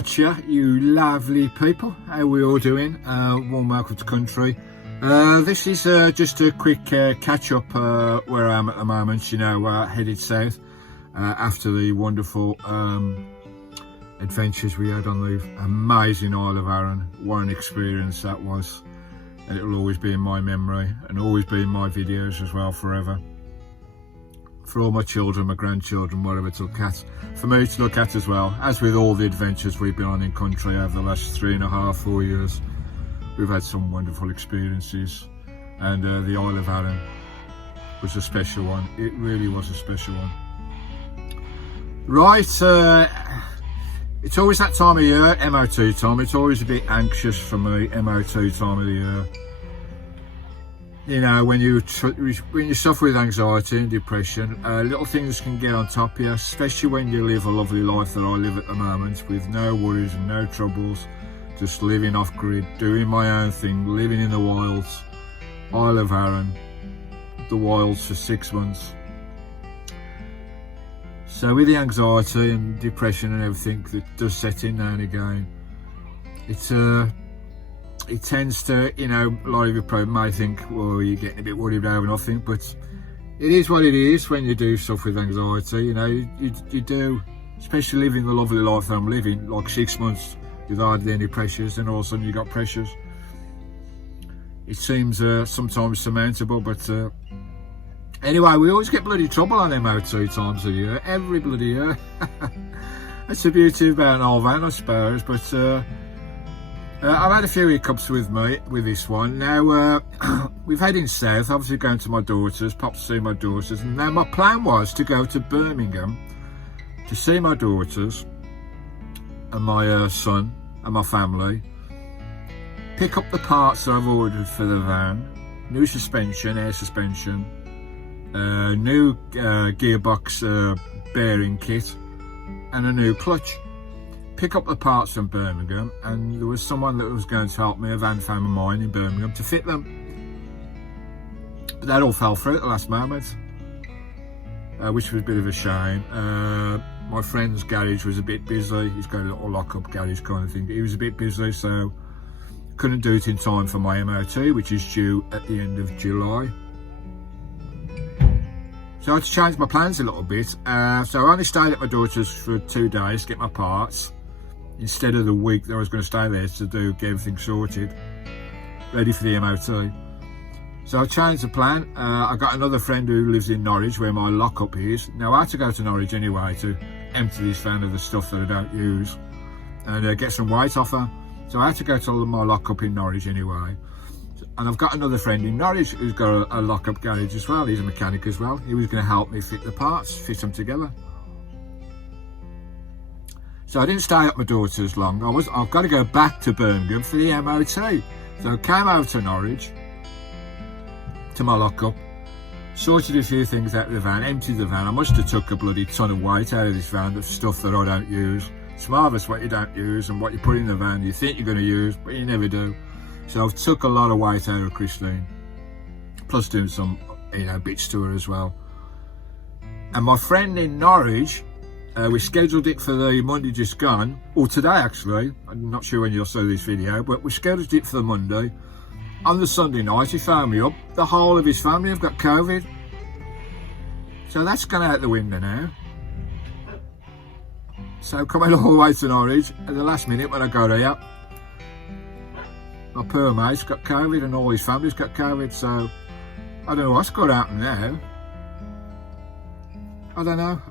watcher, you lovely people. How are we all doing? Warm welcome to country. This is just a quick catch up where I am at the moment, you know, headed south after the wonderful adventures we had on the amazing Isle of Arran. What an experience that was, and it will always be in my memory and always be in my videos as well, forever. For all my children, my grandchildren, whatever, to look at, for me to look at as well. As with all the adventures we've been on in country over the last 3.5, 4 years, we've had some wonderful experiences, and the Isle of Arran was a special one. It really was a special one. Right, it's always that time of year, MOT time. It's always a bit anxious for me, MOT time of the year. You know, when you suffer with anxiety and depression, little things can get on top of you, especially when you live a lovely life that I live at the moment, with no worries and no troubles, just living off grid, doing my own thing, living in the wilds, Isle of Arran, the wilds for 6 months. So with the anxiety and depression and everything that does set in now and again, it tends to, you know, a lot of you probably may think, well, you're getting a bit worried over nothing, but it is what it is when you do stuff with anxiety. You know, you do, especially living the lovely life that I'm living, like 6 months with hardly any pressures, and all of a sudden you got pressures. It seems sometimes surmountable, but anyway, we always get bloody trouble on MOT times a year, every bloody year. That's the beauty about an old van, I suppose, but I've had a few hiccups with this one. Now, we've heading south, obviously going to my daughter's, popped to see my daughter's, and now my plan was to go to Birmingham to see my daughters and my son and my family, pick up the parts that I've ordered for the van, new suspension, air suspension, new gearbox bearing kit, and a new clutch. Pick up the parts from Birmingham, and there was someone that was going to help me, a Vancamp of mine in Birmingham, to fit them. But that all fell through at the last moment, which was a bit of a shame. My friend's garage was a bit busy. He's got a little lock-up garage kind of thing. He was a bit busy, so couldn't do it in time for my MOT, which is due at the end of July. So I had to change my plans a little bit. So I only stayed at my daughter's for 2 days to get my parts, instead of the week that I was going to stay there to get everything sorted, ready for the MOT. So I changed the plan. I got another friend who lives in Norwich, where my lockup is. Now I had to go to Norwich anyway to empty this van of the stuff that I don't use and get some weight off her. So I had to go to my lockup in Norwich anyway. And I've got another friend in Norwich who's got a lockup garage as well. He's a mechanic as well. He was going to help me fit the parts, fit them together. So I didn't stay at my daughter's long. I've got to go back to Birmingham for the MOT. So I came over to Norwich, to my lockup, sorted a few things out of the van, emptied the van. I must have took a bloody ton of weight out of this van, of stuff that I don't use. It's marvellous what you don't use and what you put in the van you think you're going to use, but you never do. So I've took a lot of weight out of Christine, plus doing some, you know, bits to her as well. And my friend in Norwich, we scheduled it for the Monday just gone, or today actually. I'm not sure when you'll see this video, but we scheduled it for the Monday. On the Sunday night, he phoned me up. The whole of his family have got COVID. So that's gone out the window now. So coming all the way to Norwich, at the last minute when I got here, my poor mate's got COVID and all his family's got COVID, so I don't know what's going to happen now. I don't know.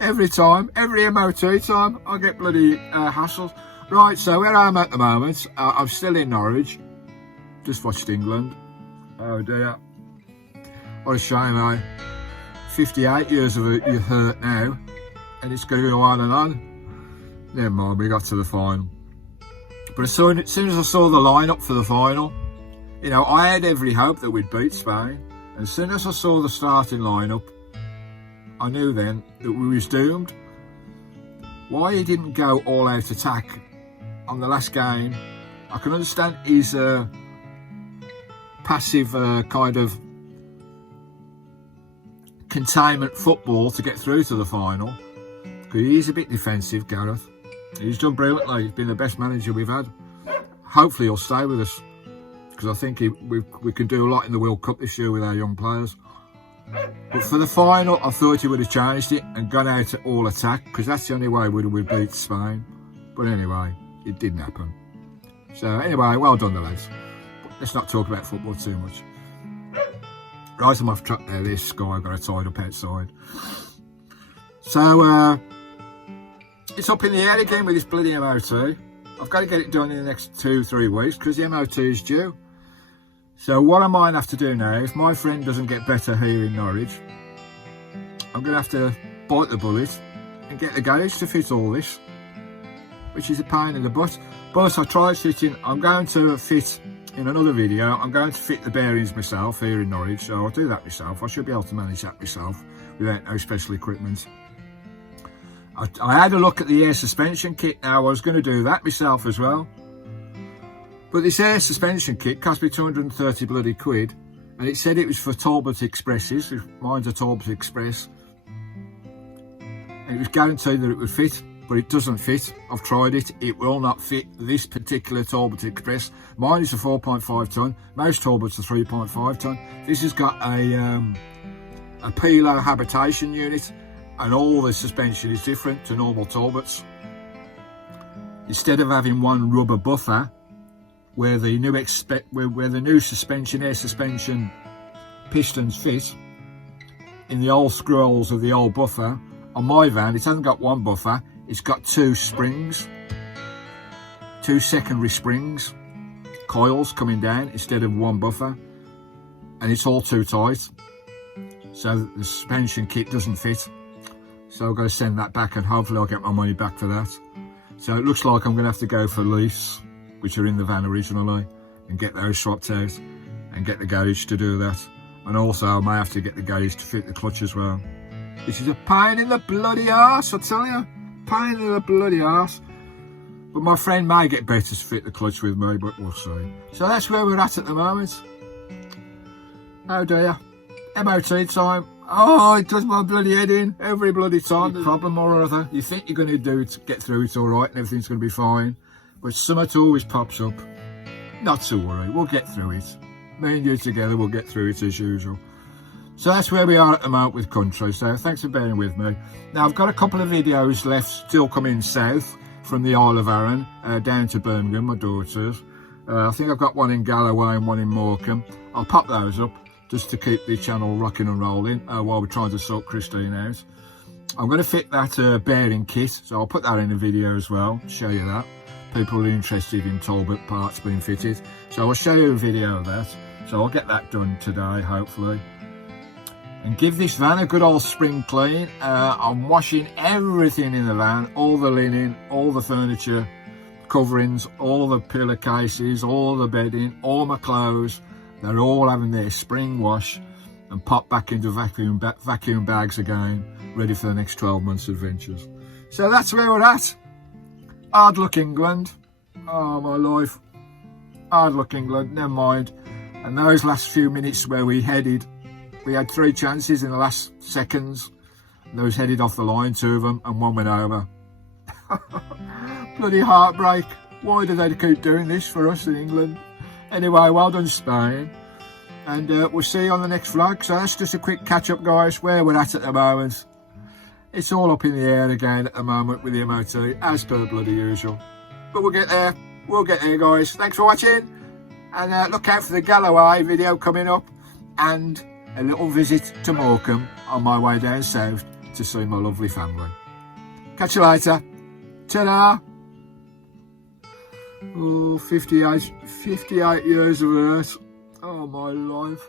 Every time, every MOT time, I get bloody hassles. Right, so where I am at the moment, I'm still in Norwich. Just watched England. Oh dear. What a shame, eh? 58 years of it, you're hurt now, and it's going to go on and on. Never mind, we got to the final. But as soon as I saw the lineup for the final, you know, I had every hope that we'd beat Spain. And as soon as I saw the starting lineup, I knew then that we was doomed. Why he didn't go all out attack on the last game, I can understand his passive kind of containment football to get through to the final, because he is a bit defensive, Gareth. He's done brilliantly. He's been the best manager we've had. Hopefully he'll stay with us, because I think we can do a lot in the World Cup this year with our young players. But for the final, I thought he would have changed it and gone out at all attack, because that's the only way we beat Spain. But anyway, it didn't happen. So anyway, well done the lads. Let's not talk about football too much. Right, I'm off track there. This Skye, I've got it tied up outside. So it's up in the air again with this bloody MOT. I've got to get it done in the next 2-3 weeks because the MOT is due. So what I might have to do now, if my friend doesn't get better here in Norwich, I'm going to have to bite the bullet and get the garage to fit all this, which is a pain in the butt. But I tried fitting, I'm going to fit, in another video, I'm going to fit the bearings myself here in Norwich, so I'll do that myself. I should be able to manage that myself without no special equipment. I had a look at the air suspension kit now. I was going to do that myself as well. But this air suspension kit cost me 230 bloody quid. And it said it was for Talbot Expresses. Mine's a Talbot Express. And it was guaranteed that it would fit, but it doesn't fit. I've tried it. It will not fit this particular Talbot Express. Mine is a 4.5 tonne. Most Talbots are 3.5 tonne. This has got a Pilo habitation unit. And all the suspension is different to normal Talbots. Instead of having one rubber buffer where the new suspension, air suspension pistons fit in the old scrolls of the old buffer, on my van it hasn't got one buffer, it's got two springs, two secondary springs, coils coming down instead of one buffer, and it's all too tight, so the suspension kit doesn't fit. So I've got to send that back and hopefully I'll get my money back for that. So it looks like I'm going to have to go for leaves, which are in the van originally, and get those swapped out and get the garage to do that. And also I may have to get the garage to fit the clutch as well. This is a pain in the bloody arse, I tell you. Pain in the bloody arse. But my friend may get better to fit the clutch with me, but we'll see. So that's where we're at the moment. Oh dear. MOT time. Oh, it does my bloody head in every bloody time. There's a problem or other. You think you're going to do it to get through it all right and everything's going to be fine, but something always pops up. Not to worry, we'll get through it. Me and you together, we'll get through it as usual. So that's where we are at the moment with country. So thanks for bearing with me. Now I've got a couple of videos left still coming south from the Isle of Arran down to Birmingham, my daughters. I think I've got one in Galloway and one in Morecambe. I'll pop those up just to keep the channel rocking and rolling while we're trying to sort Christine out. I'm going to fit that bearing kit, so I'll put that in the video as well, show you that. People are interested in Talbot parts being fitted, so I'll show you a video of that. So I'll get that done today, hopefully. And give this van a good old spring clean. I'm washing everything in the van, all the linen, all the furniture coverings, all the pillowcases, all the bedding, all my clothes. They're all having their spring wash and pop back into vacuum bags again, ready for the next 12 months adventures. So that's where we're at. Hard luck England. Oh my life. Hard luck England, never mind. And those last few minutes where we had 3 chances in the last seconds. Those headed off the line, 2 of them, and 1 went over. Bloody heartbreak. Why do they keep doing this for us in England? Anyway, well done Spain, and we'll see you on the next vlog. So that's just a quick catch up, guys, where we're at the moment. It's all up in the air again at the moment with the MOT, as per bloody usual. But we'll get there, guys. Thanks for watching, and look out for the Galloway video coming up, and a little visit to Morecambe on my way down south to see my lovely family. Catch you later. Ta-da! Oh, 58 years of hurt. Oh, my life.